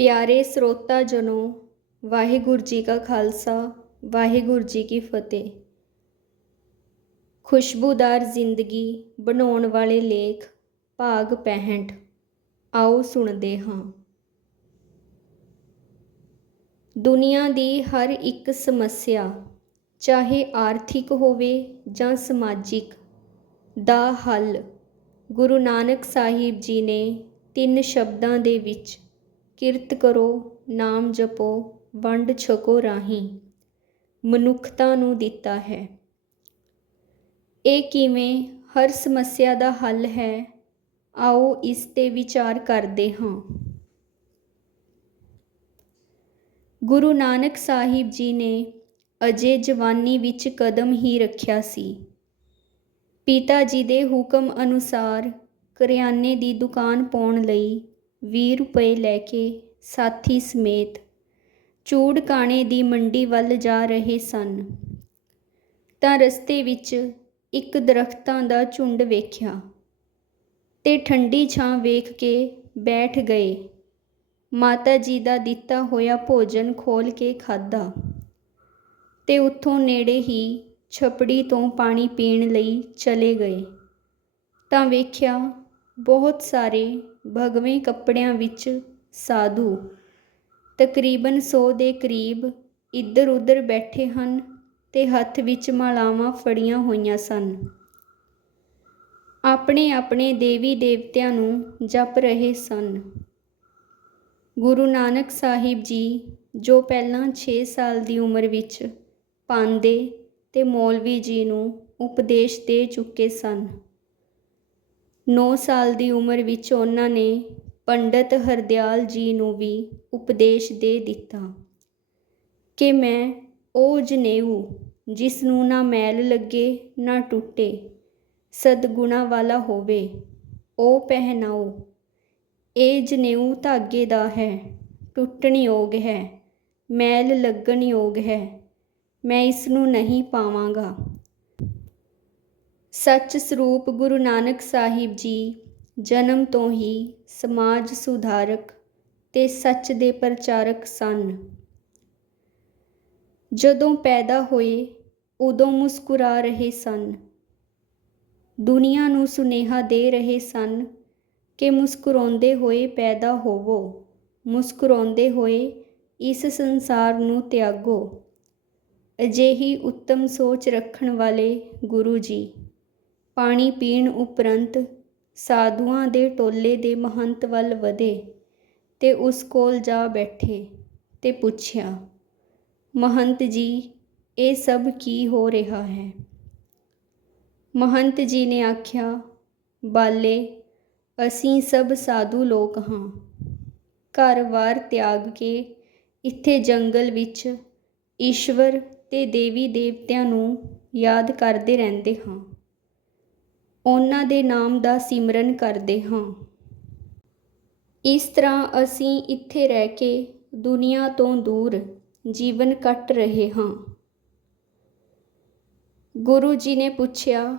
ਪਿਆਰੇ ਸਰੋਤਾ ਜਨੋ, ਵਾਹਿਗੁਰੂ ਜੀ ਕਾ ਖਾਲਸਾ, ਵਾਹਿਗੁਰੂ ਜੀ ਕੀ ਫਤਿਹ। ਖੁਸ਼ਬੂਦਾਰ ਜ਼ਿੰਦਗੀ ਬਣਾਉਣ ਵਾਲੇ ਲੇਖ ਭਾਗ 65 ਆਓ ਸੁਣਦੇ ਹਾਂ। ਦੁਨੀਆ ਦੀ ਹਰ ਇੱਕ ਸਮੱਸਿਆ, ਚਾਹੇ ਆਰਥਿਕ ਹੋਵੇ ਜਾਂ ਸਮਾਜਿਕ, ਦਾ ਹੱਲ। ਗੁਰੂ ਨਾਨਕ ਸਾਹਿਬ ਜੀ ਨੇ ਤਿੰਨ ਸ਼ਬਦਾਂ ਦੇ ਵਿੱਚ ਕਿਰਤ ਕਰੋ, ਨਾਮ ਜਪੋ, ਵੰਡ ਛਕੋ ਰਾਹੀਂ। ਮਨੁੱਖਤਾ ਨੂੰ ਦਿੱਤਾ ਹੈ। ਇਹ ਕਿਵੇਂ ਹਰ ਸਮੱਸਿਆ ਦਾ ਹੱਲ ਹੈ, ਆਓ ਇਸ ਤੇ ਵਿਚਾਰ ਕਰਦੇ ਹਾਂ। ਗੁਰੂ ਨਾਨਕ ਸਾਹਿਬ ਜੀ ਨੇ ਅਜੇ ਜਵਾਨੀ ਵਿੱਚ ਕਦਮ ਹੀ ਰੱਖਿਆ ਸੀ। ਪਿਤਾ ਜੀ ਦੇ ਹੁਕਮ ਅਨੁਸਾਰ ਕਰਿਆਨੇ ਦੀ ਦੁਕਾਨ ਪਾਉਣ ਲਈ ਵੀਹ ਰੁਪਏ ਲੈ ਕੇ ਸਾਥੀ ਸਮੇਤ ਚੂੜ ਕਾਣੇ ਦੀ ਮੰਡੀ ਵੱਲ ਜਾ ਰਹੇ ਸਨ। ਤਾਂ ਰਸਤੇ ਵਿੱਚ ਇੱਕ ਦਰਖਤਾਂ ਦਾ ਝੁੰਡ ਵੇਖਿਆ ਤੇ ਠੰਡੀ ਛਾਂ ਵੇਖ ਕੇ ਬੈਠ ਗਏ। ਮਾਤਾ ਜੀ ਦਾ ਦਿੱਤਾ ਹੋਇਆ ਭੋਜਨ ਖੋਲ ਕੇ ਖਾਧਾ ਤੇ ਉੱਥੋਂ ਨੇੜੇ ਹੀ ਛਪੜੀ ਤੋਂ ਪਾਣੀ ਪੀਣ ਲਈ ਚਲੇ ਗਏ। ਤਾਂ ਵੇਖਿਆ ਬਹੁਤ ਸਾਰੇ ਭਗਵੇਂ ਕੱਪੜਿਆਂ ਵਿੱਚ ਸਾਧੂ। ਤਕਰੀਬਨ ਸੌ ਦੇ ਕਰੀਬ ਇੱਧਰ ਉੱਧਰ ਬੈਠੇ ਹਨ ਤੇ ਹੱਥ ਵਿੱਚ ਮਾਲਾਵਾਂ ਫੜੀਆਂ ਹੋਈਆਂ ਸਨ। ਆਪਣੇ ਆਪਣੇ ਦੇਵੀ ਦੇਵਤਿਆਂ ਨੂੰ ਜਪ ਰਹੇ ਸਨ। ਗੁਰੂ ਨਾਨਕ ਸਾਹਿਬ ਜੀ, ਜੋ ਪਹਿਲਾਂ 6 ਸਾਲ ਦੀ ਉਮਰ ਵਿੱਚ ਪਾਂਦੇ ਤੇ ਮੌਲਵੀ ਜੀ ਨੂੰ ਉਪਦੇਸ਼ ਦੇ ਚੁੱਕੇ ਸਨ। 9 ਸਾਲ ਦੀ ਉਮਰ ਵਿੱਚ ਉਹਨਾਂ ਨੇ ਪੰਡਤ ਹਰਦਿਆਲ ਜੀ ਨੂੰ ਵੀ ਉਪਦੇਸ਼ ਦੇ ਦਿੱਤਾ ਕਿ ਮੈਂ ਉਹ ਜਨੇਊ ਜਿਸ ਨੂੰ ਨਾ ਮੈਲ ਲੱਗੇ, ਨਾ ਟੁੱਟੇ, ਸਦਗੁਣਾ ਵਾਲਾ ਹੋਵੇ, ਉਹ ਪਹਿਨਾਓ। ਇਹ ਜਨੇਊ ਧਾਗੇ ਦਾ ਹੈ, ਟੁੱਟਣ ਯੋਗ ਹੈ, ਮੈਲ ਲੱਗਣ ਯੋਗ ਹੈ, ਮੈਂ ਇਸ ਨੂੰ ਨਹੀਂ ਪਾਵਾਂਗਾ। ਸੱਚ ਸਰੂਪ ਗੁਰੂ ਨਾਨਕ ਸਾਹਿਬ ਜੀ, ਜਨਮ ਤੋਂ ਹੀ ਸਮਾਜ ਸੁਧਾਰਕ ਤੇ ਸੱਚ ਦੇ ਪ੍ਰਚਾਰਕ ਸਨ। ਜਦੋਂ ਪੈਦਾ ਹੋਏ, ਉਦੋਂ ਮੁਸਕਰਾ ਰਹੇ ਸਨ। ਦੁਨੀਆ ਨੂੰ ਸੁਨੇਹਾ ਦੇ ਰਹੇ ਸਨ ਕਿ ਮੁਸਕਰਾਉਂਦੇ ਹੋਏ ਪੈਦਾ ਹੋਵੋ, ਮੁਸਕਰਾਉਂਦੇ ਹੋਏ ਇਸ ਸੰਸਾਰ ਨੂੰ ਤਿਆਗੋ। ਅਜਿਹੀ ਉੱਤਮ ਸੋਚ ਰੱਖਣ ਵਾਲੇ ਗੁਰੂ ਜੀ ਪਾਣੀ ਪੀਣ ਉਪਰੰਤ ਸਾਧੂਆਂ ਦੇ ਟੋਲੇ ਦੇ ਮਹੰਤ ਵੱਲ ਵਧੇ ਅਤੇ ਉਸ ਕੋਲ ਜਾ ਬੈਠੇ ਅਤੇ ਪੁੱਛਿਆ, ਮਹੰਤ ਜੀ, ਇਹ ਸਭ ਕੀ ਹੋ ਰਿਹਾ ਹੈ? ਮਹੰਤ ਜੀ ਨੇ ਆਖਿਆ, ਬਾਲੇ, ਅਸੀਂ ਸਭ ਸਾਧੂ ਲੋਕ ਹਾਂ। ਘਰ-ਬਾਰ ਤਿਆਗ ਕੇ ਇੱਥੇ ਜੰਗਲ ਵਿੱਚ ਈਸ਼ਵਰ ਤੇ ਦੇਵੀ ਦੇਵਤਿਆਂ ਨੂੰ ਯਾਦ ਕਰਦੇ ਰਹਿੰਦੇ ਹਾਂ। ਉਹਨਾਂ ਦੇ ਨਾਮ ਦਾ ਸਿਮਰਨ ਕਰਦੇ ਹਾਂ। ਇਸ ਤਰ੍ਹਾਂ ਅਸੀਂ ਇੱਥੇ ਰਹਿ ਕੇ ਦੁਨੀਆ ਤੋਂ ਦੂਰ ਜੀਵਨ ਕੱਟ ਰਹੇ ਹਾਂ। ਗੁਰੂ ਜੀ ਨੇ ਪੁੱਛਿਆ,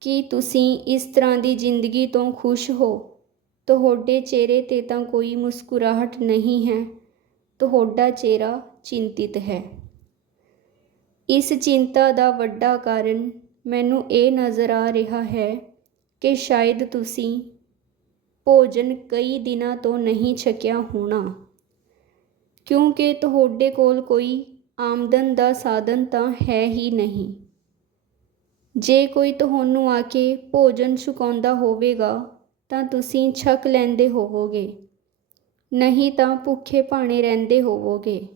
ਕਿ ਤੁਸੀਂ ਇਸ ਤਰ੍ਹਾਂ ਦੀ ਜ਼ਿੰਦਗੀ ਤੋਂ ਖੁਸ਼ ਹੋ? ਤੁਹਾਡੇ ਚਿਹਰੇ ਤੇ ਤਾਂ ਕੋਈ ਮੁਸਕਰਾਹਟ ਨਹੀਂ ਹੈ, ਤੁਹਾਡਾ ਚਿਹਰਾ ਚਿੰਤਿਤ ਹੈ। ਇਸ ਚਿੰਤਾ ਦਾ ਵੱਡਾ ਕਾਰਨ ਮੈਨੂੰ ਇਹ ਨਜ਼ਰ ਆ ਰਿਹਾ ਹੈ ਕਿ ਸ਼ਾਇਦ ਤੁਸੀਂ ਭੋਜਨ ਕਈ ਦਿਨਾਂ ਤੋਂ ਨਹੀਂ ਛਕਿਆ ਹੋਣਾ। ਕਿਉਂਕਿ ਤੁਹਾਡੇ ਕੋਲ ਕੋਈ ਆਮਦਨ ਦਾ ਸਾਧਨ ਤਾਂ ਹੈ ਹੀ ਨਹੀਂ। ਜੇ ਕੋਈ ਤੁਹਾਨੂੰ ਆ ਕੇ ਭੋਜਨ ਛਕਾਉਂਦਾ ਹੋਵੇਗਾ, ਤਾਂ ਤੁਸੀਂ ਛਕ ਲੈਂਦੇ ਹੋਵੋਗੇ। ਨਹੀਂ ਤਾਂ ਭੁੱਖੇ ਭਾਣੇ ਰਹਿੰਦੇ ਹੋਵੋਗੇ।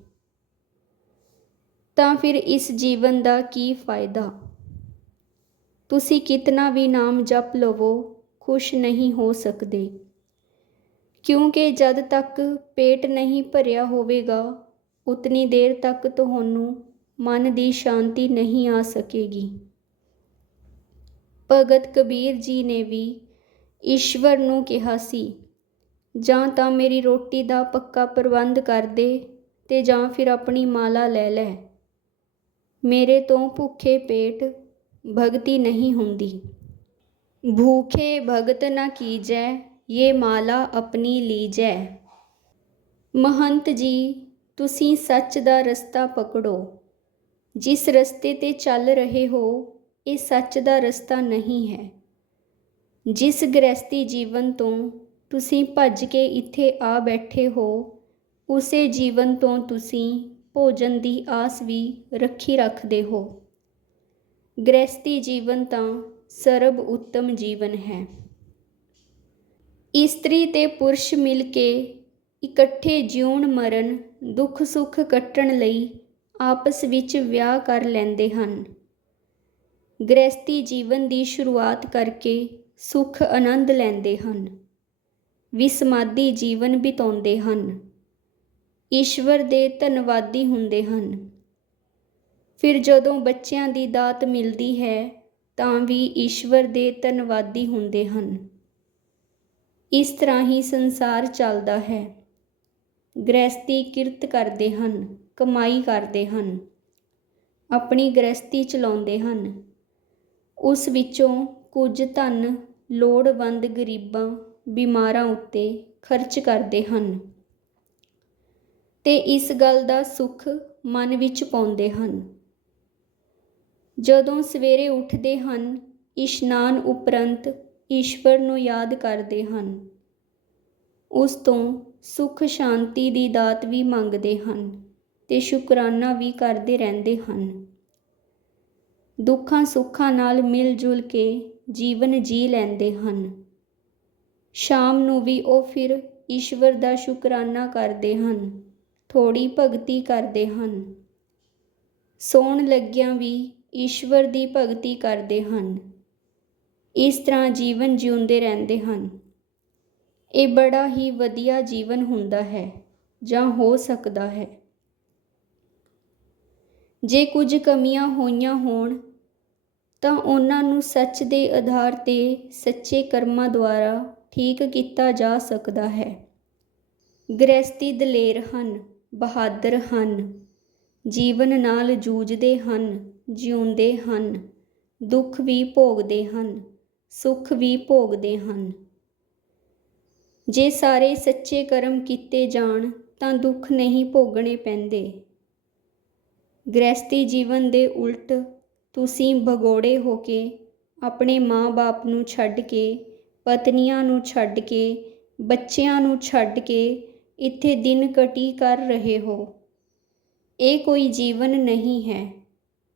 ਤਾਂ ਫਿਰ ਇਸ ਜੀਵਨ ਦਾ ਕੀ ਫਾਇਦਾ? ਤੁਸੀਂ ਕਿਤਨਾ ਵੀ ਨਾਮ ਜਪ ਲਵੋ, ਖੁਸ਼ ਨਹੀਂ ਹੋ ਸਕਦੇ। ਕਿਉਂਕਿ ਜਦ ਤੱਕ ਪੇਟ ਨਹੀਂ ਭਰਿਆ ਹੋਵੇਗਾ, ਉਤਨੀ ਦੇਰ ਤੱਕ ਤੁਹਾਨੂੰ ਮਨ ਦੀ ਸ਼ਾਂਤੀ ਨਹੀਂ ਆ ਸਕੇਗੀ। ਭਗਤ ਕਬੀਰ ਜੀ ਨੇ ਵੀ ਈਸ਼ਵਰ ਨੂੰ ਕਿਹਾ ਸੀ, ਜਾਂ ਤਾਂ ਮੇਰੀ ਰੋਟੀ ਦਾ ਪੱਕਾ ਪ੍ਰਬੰਧ ਕਰ ਦੇ ਤੇ ਜਾਂ ਫਿਰ ਆਪਣੀ ਮਾਲਾ ਲੈ ਲੈ। ਮੇਰੇ ਤੋਂ ਭੁੱਖੇ ਪੇਟ ਭਗਤੀ ਨਹੀਂ ਹੁੰਦੀ ਭੂਖੇ ਭਗਤ ਨਾ ਕੀਜੈ ये माला अपनी लीजै ਮਹੰਤ ਜੀ ਤੁਸੀਂ ਸੱਚ ਦਾ ਰਸਤਾ ਪਕੜੋ ਜਿਸ ਰਸਤੇ ਤੇ ਚੱਲ ਰਹੇ ਹੋ ਇਹ ਸੱਚ ਦਾ ਰਸਤਾ ਨਹੀਂ ਹੈ ਜਿਸ ਗ੍ਰਸਤੀ ਜੀਵਨ ਤੋਂ ਤੁਸੀਂ ਭੱਜ ਕੇ ਇੱਥੇ ਆ ਬੈਠੇ ਹੋ ਉਸੇ ਜੀਵਨ ਤੋਂ ਤੁਸੀਂ ਭੋਜਨ ਦੀ ਆਸ ਵੀ ਰੱਖੀ ਰੱਖਦੇ ਹੋ ਗ੍ਰਸਤੀ ਜੀਵਨ ਤਾਂ ਸਰਬ ਉੱਤਮ ਜੀਵਨ ਹੈ। ਇਸਤਰੀ ਤੇ ਪੁਰਸ਼ ਮਿਲ ਕੇ ਇਕੱਠੇ ਜਿਉਣ ਮਰਨ, ਦੁੱਖ ਸੁੱਖ ਕੱਟਣ ਲਈ ਆਪਸ ਵਿੱਚ ਵਿਆਹ ਕਰ ਲੈਂਦੇ ਹਨ। ਗ੍ਰਸਤੀ ਜੀਵਨ ਦੀ ਸ਼ੁਰੂਆਤ ਕਰਕੇ ਸੁੱਖ ਆਨੰਦ ਲੈਂਦੇ ਹਨ। ਵਿਸਮਾਦੀ ਜੀਵਨ ਬਿਤਾਉਂਦੇ ਹਨ। ਈਸ਼ਵਰ ਦੇ ਧੰਨਵਾਦੀ ਹੁੰਦੇ ਹਨ। ਫਿਰ ਜਦੋਂ ਬੱਚਿਆਂ ਦੀ ਦਾਤ ਮਿਲਦੀ ਹੈ, ਤਾਂ ਵੀ ਈਸ਼ਵਰ ਦੇ ਧੰਨਵਾਦੀ ਹੁੰਦੇ ਹਨ। ਇਸ ਤਰ੍ਹਾਂ ਹੀ ਸੰਸਾਰ ਚੱਲਦਾ ਹੈ। ਗ੍ਰਸਤੀ ਕਿਰਤ ਕਰਦੇ ਹਨ, ਕਮਾਈ ਕਰਦੇ ਹਨ, ਆਪਣੀ ਗ੍ਰਸਤੀ ਚਲਾਉਂਦੇ ਹਨ। ਉਸ ਵਿੱਚੋਂ ਕੁਝ ਧਨ ਲੋੜਵੰਦ ਗਰੀਬਾਂ, ਬਿਮਾਰਾਂ ਉੱਤੇ ਖਰਚ ਕਰਦੇ ਹਨ ਤੇ ਇਸ ਗੱਲ ਦਾ ਸੁੱਖ ਮਨ ਵਿੱਚ ਪਾਉਂਦੇ ਹਨ। ਜਦੋਂ ਸਵੇਰੇ ਉੱਠਦੇ ਹਨ, ਇਸ਼ਨਾਨ ਉਪਰੰਤ ਈਸ਼ਵਰ ਨੂੰ ਯਾਦ ਕਰਦੇ ਹਨ। ਉਸ ਤੋਂ ਸੁਖ ਸ਼ਾਂਤੀ ਦੀ ਦਾਤ ਵੀ ਮੰਗਦੇ ਹਨ ਤੇ ਸ਼ੁਕਰਾਨਾ ਵੀ ਕਰਦੇ ਰਹਿੰਦੇ ਹਨ। ਦੁੱਖਾਂ ਸੁੱਖਾਂ ਨਾਲ ਮਿਲ ਜੁਲ ਕੇ ਜੀਵਨ ਜੀ ਲੈਂਦੇ ਹਨ। ਸ਼ਾਮ ਨੂੰ ਵੀ ਉਹ ਫਿਰ ਈਸ਼ਵਰ ਦਾ ਸ਼ੁਕਰਾਨਾ ਕਰਦੇ ਹਨ ਥੋੜੀ ਭਗਤੀ ਕਰਦੇ ਹਨ। ਸੌਣ ਲੱਗਿਆਂ ਵੀ ਈਸ਼ਵਰ ਦੀ ਭਗਤੀ ਕਰਦੇ ਹਨ। ਇਸ ਤਰ੍ਹਾਂ ਜੀਵਨ ਜਿਉਂਦੇ ਰਹਿੰਦੇ ਹਨ। ਇਹ ਬੜਾ ਹੀ ਵਧੀਆ ਜੀਵਨ ਹੁੰਦਾ ਹੈ, ਜਾਂ ਹੋ ਸਕਦਾ ਹੈ। ਜੇ ਕੁਝ ਕਮੀਆਂ ਹੋਈਆਂ ਹੋਣ, ਤਾਂ ਉਹਨਾਂ ਨੂੰ ਸੱਚ ਦੇ ਆਧਾਰ ਤੇ ਸੱਚੇ ਕਰਮਾਂ ਦੁਆਰਾ ਠੀਕ ਕੀਤਾ ਜਾ ਸਕਦਾ ਹੈ। ਗ੍ਰਸਤੀ ਦਲੇਰ ਹਨ, ਬਹਾਦਰ ਹਨ, ਜੀਵਨ ਨਾਲ ਜੂਝਦੇ ਹਨ। ਜਿਉਂਦੇ ਹਨ, ਦੁੱਖ ਵੀ ਭੋਗਦੇ ਹਨ, ਸੁੱਖ ਵੀ ਭੋਗਦੇ ਹਨ। ਜੇ ਸਾਰੇ ਸੱਚੇ ਕਰਮ ਕੀਤੇ ਜਾਣ, ਤਾਂ ਦੁੱਖ ਨਹੀਂ ਭੋਗਣੇ ਪੈਂਦੇ। ਗ੍ਰਸਤੀ ਜੀਵਨ ਦੇ ਉਲਟ ਤੁਸੀਂ ਭਗੋੜੇ ਹੋ ਕੇ ਆਪਣੇ ਮਾਂ-ਬਾਪ ਨੂੰ ਛੱਡ ਕੇ, ਪਤਨੀਆਂ ਨੂੰ ਛੱਡ ਕੇ, ਬੱਚਿਆਂ ਨੂੰ ਛੱਡ ਕੇ ਇੱਥੇ ਦਿਨ ਕਟੀ ਕਰ ਰਹੇ ਹੋ। ਇਹ ਕੋਈ ਜੀਵਨ ਨਹੀਂ ਹੈ।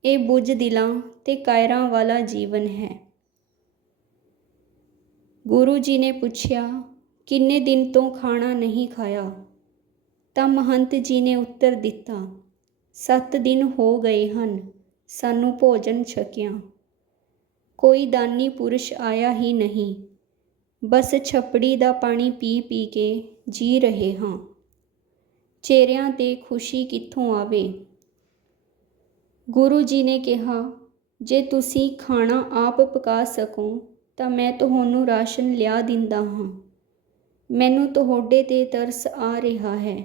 ਇਹ ਬੁੱਝ ਦਿਲਾਂ ਤੇ ਕਾਇਰਾਂ ਵਾਲਾ ਜੀਵਨ ਹੈ। ਗੁਰੂ ਜੀ ਨੇ ਪੁੱਛਿਆ, ਕਿੰਨੇ ਦਿਨ ਤੋਂ ਖਾਣਾ ਨਹੀਂ ਖਾਇਆ? ਤਾਂ ਮਹੰਤ ਜੀ ਨੇ ਉੱਤਰ ਦਿੱਤਾ, ਸੱਤ ਦਿਨ ਹੋ ਗਏ ਹਨ, ਸਾਨੂੰ ਭੋਜਨ ਛਕਿਆ। ਕੋਈ ਦਾਨੀ ਪੁਰਸ਼ ਆਇਆ ਹੀ ਨਹੀਂ। ਬਸ ਛਪੜੀ ਦਾ ਪਾਣੀ ਪੀ ਪੀ ਕੇ ਜੀ ਰਹੇ ਹਾਂ। ਚਿਹਰਿਆਂ ਤੇ ਖੁਸ਼ੀ ਕਿੱਥੋਂ ਆਵੇ? ਗੁਰੂ ਜੀ ਨੇ ਕਿਹਾ, ਜੇ ਤੁਸੀਂ ਖਾਣਾ ਆਪ ਪਕਾ ਸਕੋ, ਤਾਂ ਮੈਂ ਤੁਹਾਨੂੰ ਰਾਸ਼ਨ ਲਿਆ ਦਿੰਦਾ ਹਾਂ। ਮੈਨੂੰ ਤੁਹਾਡੇ ਤੇ ਤਰਸ ਆ ਰਿਹਾ ਹੈ।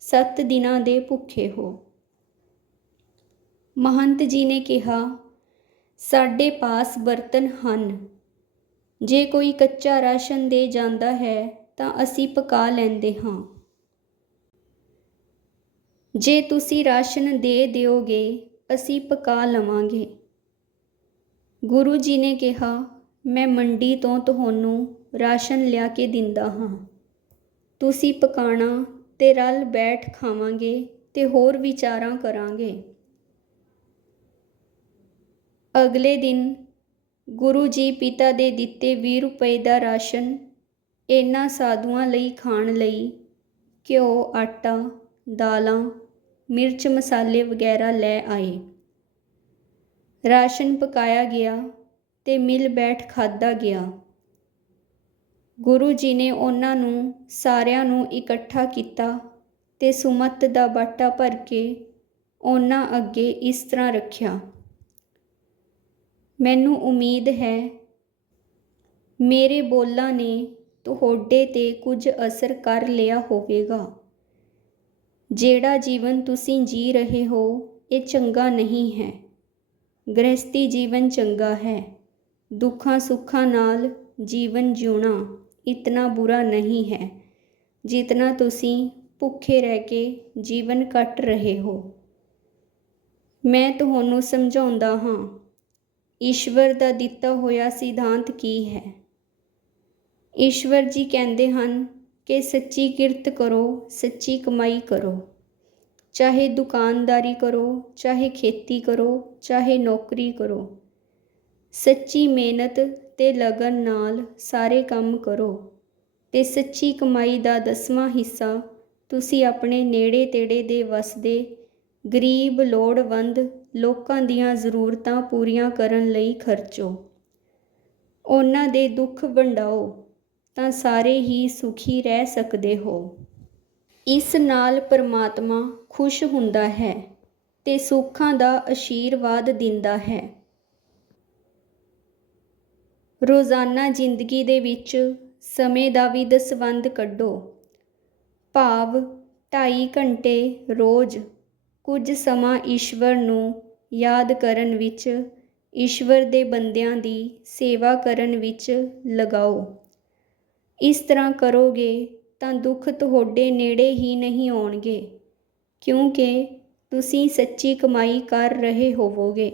ਸੱਤ ਦਿਨਾਂ ਦੇ ਭੁੱਖੇ ਹੋ। ਮਹੰਤ ਜੀ ਨੇ ਕਿਹਾ, ਸਾਡੇ ਪਾਸ ਬਰਤਨ ਹਨ। ਜੇ ਕੋਈ ਕੱਚਾ ਰਾਸ਼ਨ ਦੇ ਜਾਂਦਾ ਹੈ, ਤਾਂ ਅਸੀਂ ਪਕਾ ਲੈਂਦੇ ਹਾਂ। ਜੇ ਤੁਸੀਂ ਰਾਸ਼ਨ ਦੇ ਦਿਓਗੇ ਅਸੀਂ ਪਕਾ ਲਵਾਂਗੇ। ਗੁਰੂ ਜੀ ਨੇ ਕਿਹਾ, ਮੈਂ ਮੰਡੀ ਤੋਂ ਤੁਹਾਨੂੰ ਰਾਸ਼ਨ ਲਿਆ ਕੇ ਦਿੰਦਾ ਹਾਂ। ਤੁਸੀਂ ਪਕਾਣਾ ਤੇ ਰਲ ਬੈਠ ਖਾਵਾਂਗੇ ਤੇ ਹੋਰ ਵਿਚਾਰਾਂ ਕਰਾਂਗੇ। ਅਗਲੇ ਦਿਨ ਗੁਰੂ ਜੀ ਪਿਤਾ ਦੇ ਦਿੱਤੇ 20 ਰੁਪਏ ਦਾ ਰਾਸ਼ਨ ਇਹਨਾਂ ਸਾਧੂਆਂ ਲਈ ਖਾਣ ਲਈ ਘਿਓ, ਆਟਾ, ਦਾਲਾਂ ਮਿਰਚ ਮਸਾਲੇ ਵਗੈਰਾ ਲੈ ਆਏ। ਰਾਸ਼ਨ ਪਕਾਇਆ ਗਿਆ ਤੇ ਮਿਲ ਬੈਠ ਖਾਦਾ ਗਿਆ। ਗੁਰੂ ਜੀ ਨੇ ਉਹਨਾਂ ਨੂੰ, ਸਾਰਿਆਂ ਨੂੰ ਇਕੱਠਾ ਕੀਤਾ ਤੇ ਸੁਮਤ ਦਾ ਬਾਟਾ ਭਰ ਕੇ ਉਹਨਾਂ ਅੱਗੇ ਇਸ ਤਰ੍ਹਾਂ ਰੱਖਿਆ, ਮੈਨੂੰ ਉਮੀਦ ਹੈ, ਮੇਰੇ ਬੋਲਾਂ ਨੇ ਤੁਹਾਡੇ ਤੇ ਕੁਝ ਅਸਰ ਕਰ ਲਿਆ ਹੋਵੇਗਾ। ਜਿਹੜਾ ਜੀਵਨ ਤੁਸੀਂ ਜੀ ਰਹੇ ਹੋ, ਇਹ ਚੰਗਾ ਨਹੀਂ ਹੈ। ਗ੍ਰਸਤੀ ਜੀਵਨ ਚੰਗਾ ਹੈ। ਦੁੱਖਾਂ ਸੁੱਖਾਂ ਨਾਲ ਜੀਵਨ ਜਿਉਣਾ ਇਤਨਾ ਬੁਰਾ ਨਹੀਂ ਹੈ ਜਿਤਨਾ ਤੁਸੀਂ ਭੁੱਖੇ ਰਹਿ ਕੇ ਜੀਵਨ ਕੱਟ ਰਹੇ ਹੋ। ਮੈਂ ਤੁਹਾਨੂੰ ਸਮਝਾਉਂਦਾ ਹਾਂ, ਈਸ਼ਵਰ ਦਾ ਦਿੱਤਾ ਹੋਇਆ ਸਿਧਾਂਤ ਕੀ ਹੈ? ਈਸ਼ਵਰ ਜੀ ਕਹਿੰਦੇ ਹਨ ਕਿ ਸੱਚੀ ਕਿਰਤ ਕਰੋ, ਸੱਚੀ ਕਮਾਈ ਕਰੋ। ਚਾਹੇ ਦੁਕਾਨਦਾਰੀ ਕਰੋ, ਚਾਹੇ ਖੇਤੀ ਕਰੋ, ਚਾਹੇ ਨੌਕਰੀ ਕਰੋ। ਸੱਚੀ ਮਿਹਨਤ ਤੇ ਲਗਨ ਨਾਲ ਸਾਰੇ ਕੰਮ ਕਰੋ ਤੇ ਸੱਚੀ ਕਮਾਈ ਦਾ ਦਸਵਾਂ ਹਿੱਸਾ ਤੁਸੀਂ ਆਪਣੇ ਨੇੜੇ ਤੇੜੇ ਦੇ ਵਸਦੇ, ਗਰੀਬ, ਲੋੜਵੰਦ ਲੋਕਾਂ ਦੀਆਂ ਜ਼ਰੂਰਤਾਂ ਪੂਰੀਆਂ ਕਰਨ ਲਈ ਖਰਚੋ। ਉਹਨਾਂ ਦੇ ਦੁੱਖ ਵੰਡਾਓ। ਤਾਂ ਸਾਰੇ ਹੀ ਸੁਖੀ ਰਹਿ ਸਕਦੇ ਹੋ। ਇਸ ਨਾਲ ਪਰਮਾਤਮਾ ਖੁਸ਼ ਹੁੰਦਾ ਹੈ ਤੇ ਸੁੱਖਾਂ ਦਾ ਅਸ਼ੀਰਵਾਦ ਦਿੰਦਾ ਹੈ। ਰੋਜ਼ਾਨਾ ਜ਼ਿੰਦਗੀ ਦੇ ਵਿੱਚ ਸਮੇਂ ਦਾ ਵੀ ਦਸਵੰਧ ਕੱਢੋ। ਭਾਵ 2.5 ਘੰਟੇ ਰੋਜ਼ ਕੁਝ ਸਮਾਂ ਈਸ਼ਵਰ ਨੂੰ ਯਾਦ ਕਰਨ ਵਿੱਚ, ਈਸ਼ਵਰ ਦੇ ਬੰਦਿਆਂ ਦੀ ਸੇਵਾ ਕਰਨ ਵਿੱਚ ਲਗਾਓ। ਇਸ ਤਰ੍ਹਾਂ ਕਰੋਗੇ ਤਾਂ ਦੁੱਖ ਤੁਹਾਡੇ ਨੇੜੇ ਹੀ ਨਹੀਂ ਆਉਣਗੇ, ਕਿਉਂਕਿ ਤੁਸੀਂ ਸੱਚੀ ਕਮਾਈ ਕਰ ਰਹੇ ਹੋਵੋਗੇ।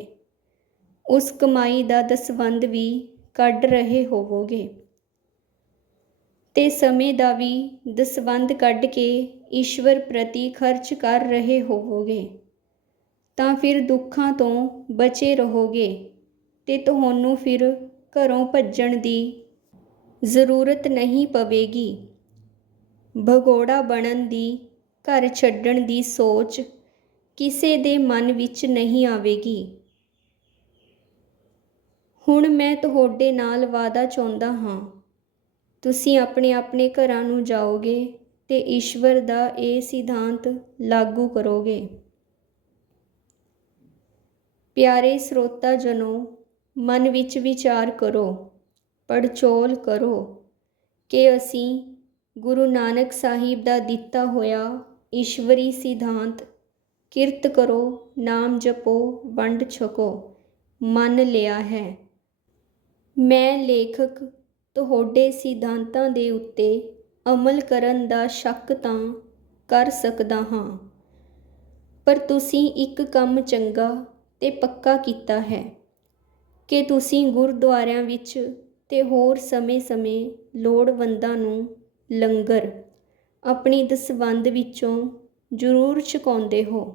ਉਸ ਕਮਾਈ ਦਾ ਦਸਵੰਧ ਵੀ ਕੱਢ ਰਹੇ ਹੋਵੋਗੇ। ਤੇ ਸਮੇਂ ਦਾ ਵੀ ਦਸਵੰਧ ਕੱਢ ਕੇ ਈਸ਼ਵਰ ਪ੍ਰਤੀ ਖਰਚ ਕਰ ਰਹੇ ਹੋਵੋਗੇ, ਤਾਂ ਫਿਰ ਦੁੱਖਾਂ ਤੋਂ ਬਚੇ ਰਹੋਗੇ ਤੇ ਤੁਹਾਨੂੰ ਫਿਰ ਘਰੋਂ ਭੱਜਣ ਦੀ ਜ਼ਰੂਰਤ ਨਹੀਂ ਪਵੇਗੀ। ਭਗੋੜਾ ਬਣਨ ਦੀ, ਘਰ ਛੱਡਣ ਦੀ ਸੋਚ ਕਿਸੇ ਦੇ ਮਨ ਵਿੱਚ ਨਹੀਂ ਆਵੇਗੀ। ਹੁਣ ਮੈਂ ਤੁਹਾਡੇ ਨਾਲ ਵਾਅਦਾ ਚਾਹੁੰਦਾ ਹਾਂ। ਤੁਸੀਂ ਆਪਣੇ ਆਪਣੇ ਘਰਾਂ ਨੂੰ ਜਾਓਗੇ ਤੇ ਈਸ਼ਵਰ ਦਾ ਇਹ ਸਿਧਾਂਤ ਲਾਗੂ ਕਰੋਗੇ। ਪਿਆਰੇ ਸਰੋਤਾ ਜਨੋ ਮਨ ਵਿੱਚ ਵਿਚਾਰ ਕਰੋ। ਪੜਚੋਲ ਕਰੋ ਕਿ ਅਸੀਂ ਗੁਰੂ ਨਾਨਕ ਸਾਹਿਬ ਦਾ ਦਿੱਤਾ ਹੋਇਆ ਈਸ਼ਵਰੀ ਸਿਧਾਂਤ ਕਿਰਤ ਕਰੋ, ਨਾਮ ਜਪੋ, ਵੰਡ ਛਕੋ, ਮੰਨ ਲਿਆ ਹੈ। ਮੈਂ ਲੇਖਕ ਤੁਹਾਡੇ ਸਿਧਾਂਤਾਂ ਦੇ ਉੱਤੇ ਅਮਲ ਕਰਨ ਦਾ ਸ਼ੱਕ ਤਾਂ ਕਰ ਸਕਦਾ ਹਾਂ, ਪਰ ਤੁਸੀਂ ਇੱਕ ਕੰਮ ਚੰਗਾ ਤੇ ਪੱਕਾ ਕੀਤਾ ਹੈ ਕਿ ਤੁਸੀਂ ਗੁਰਦੁਆਰਿਆਂ ਵਿੱਚ ਤੇ ਹੋਰ ਸਮੇਂ-ਸਮੇਂ ਲੋੜਵੰਦਾਂ ਨੂੰ ਲੰਗਰ ਆਪਣੀ ਦਸਵੰਧ ਵਿੱਚੋਂ ਜ਼ਰੂਰ ਛਕਾਉਂਦੇ ਹੋ।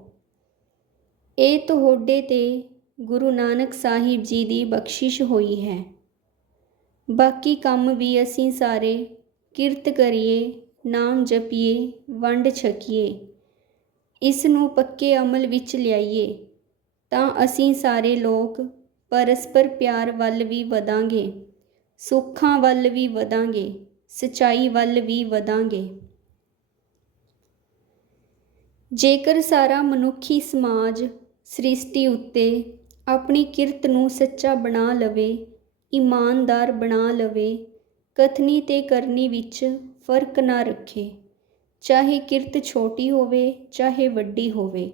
ਇਹ ਤੁਹਾਡੇ ਤੇ ਗੁਰੂ ਨਾਨਕ ਸਾਹਿਬ ਜੀ ਦੀ ਬਖਸ਼ਿਸ਼ ਹੋਈ ਹੈ। ਬਾਕੀ ਕੰਮ ਵੀ ਅਸੀਂ ਸਾਰੇ ਕਿਰਤ ਕਰੀਏ, ਨਾਮ ਜਪੀਏ, ਵੰਡ ਛਕੀਏ, ਇਸ ਨੂੰ ਪੱਕੇ ਅਮਲ ਵਿੱਚ ਲਿਆਈਏ, ਤਾਂ ਅਸੀਂ ਸਾਰੇ ਲੋਕ ਪਰਸਪਰ ਪਿਆਰ ਵੱਲ ਵੀ ਵਧਾਂਗੇ। ਸੁੱਖਾਂ ਵੱਲ ਵੀ ਵਧਾਂਗੇ, ਸਚਾਈ ਵੱਲ ਵੀ ਵਧਾਂਗੇ। ਜੇਕਰ ਸਾਰਾ ਮਨੁੱਖੀ ਸਮਾਜ ਸ੍ਰਿਸ਼ਟੀ ਉੱਤੇ ਆਪਣੀ ਕਿਰਤ ਨੂੰ ਸੱਚਾ ਬਣਾ ਲਵੇ, ਇਮਾਨਦਾਰ ਬਣਾ ਲਵੇ, ਕਥਨੀ ਤੇ ਕਰਨੀ ਵਿੱਚ ਫ਼ਰਕ ਨਾ ਰੱਖੇ, ਚਾਹੇ ਕਿਰਤ ਛੋਟੀ ਹੋਵੇ, ਚਾਹੇ ਵੱਡੀ ਹੋਵੇ,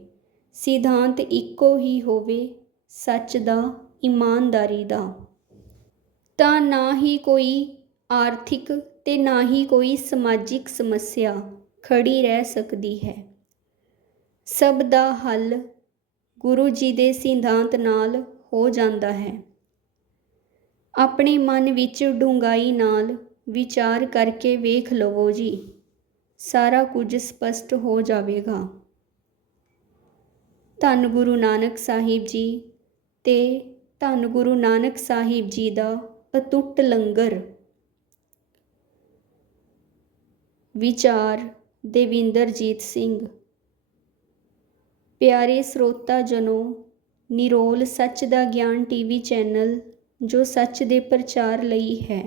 ਸਿਧਾਂਤ ਇੱਕੋ ਹੀ ਹੋਵੇ, ਸੱਚ ਦਾ, ਇਮਾਨਦਾਰੀ ਦਾ। ਤਾਂ ਨਾ ਹੀ ਕੋਈ ਆਰਥਿਕ ਤੇ ਨਾ ਹੀ ਕੋਈ ਸਮਾਜਿਕ ਸਮੱਸਿਆ ਖੜੀ ਰਹਿ ਸਕਦੀ ਹੈ। ਸਭ ਦਾ ਹੱਲ ਗੁਰੂ ਜੀ ਦੇ ਸਿਧਾਂਤ ਨਾਲ ਹੋ ਜਾਂਦਾ ਹੈ। ਆਪਣੇ ਮਨ ਵਿੱਚ ਡੂੰਘਾਈ ਨਾਲ ਵਿਚਾਰ ਕਰਕੇ ਵੇਖ ਲਵੋ ਜੀ। ਸਾਰਾ ਕੁਝ ਸਪਸ਼ਟ ਹੋ ਜਾਵੇਗਾ। ਧੰਨ ਗੁਰੂ ਨਾਨਕ ਸਾਹਿਬ ਜੀ ਤੇ ਧੰਨ ਗੁਰੂ ਨਾਨਕ ਸਾਹਿਬ ਜੀ ਦਾ ਅਤੁੱਟ ਲੰਗਰ। ਵਿਚਾਰ ਦੇਵਿੰਦਰਜੀਤ ਸਿੰਘ। ਪਿਆਰੇ ਸਰੋਤਾ ਜਨੋ, ਨਿਰੋਲ ਸੱਚ ਦਾ ਗਿਆਨ ਟੀਵੀ ਚੈਨਲ, ਜੋ ਸੱਚ ਦੇ ਪ੍ਰਚਾਰ ਲਈ ਹੈ।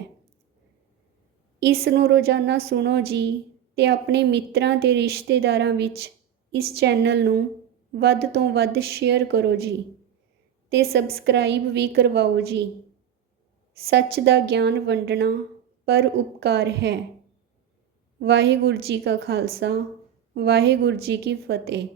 ਇਸ ਨੂੰ ਰੋਜ਼ਾਨਾ ਸੁਣੋ ਜੀ ਤੇ ਆਪਣੇ ਮਿੱਤਰਾਂ ਤੇ ਰਿਸ਼ਤੇਦਾਰਾਂ ਵਿੱਚ ਇਸ ਚੈਨਲ ਨੂੰ ਵੱਧ ਤੋਂ ਵੱਧ ਸ਼ੇਅਰ ਕਰੋ ਜੀ ਤੇ ਸਬਸਕ੍ਰਾਈਬ ਵੀ ਕਰਵਾਓ ਜੀ। ਸੱਚ ਦਾ ਗਿਆਨ ਵੰਡਣਾ ਪਰ ਉਪਕਾਰ ਹੈ। ਵਾਹਿਗੁਰੂ ਜੀ ਕਾ ਖਾਲਸਾ, ਵਾਹਿਗੁਰੂ ਜੀ ਕੀ ਫਤਿਹ।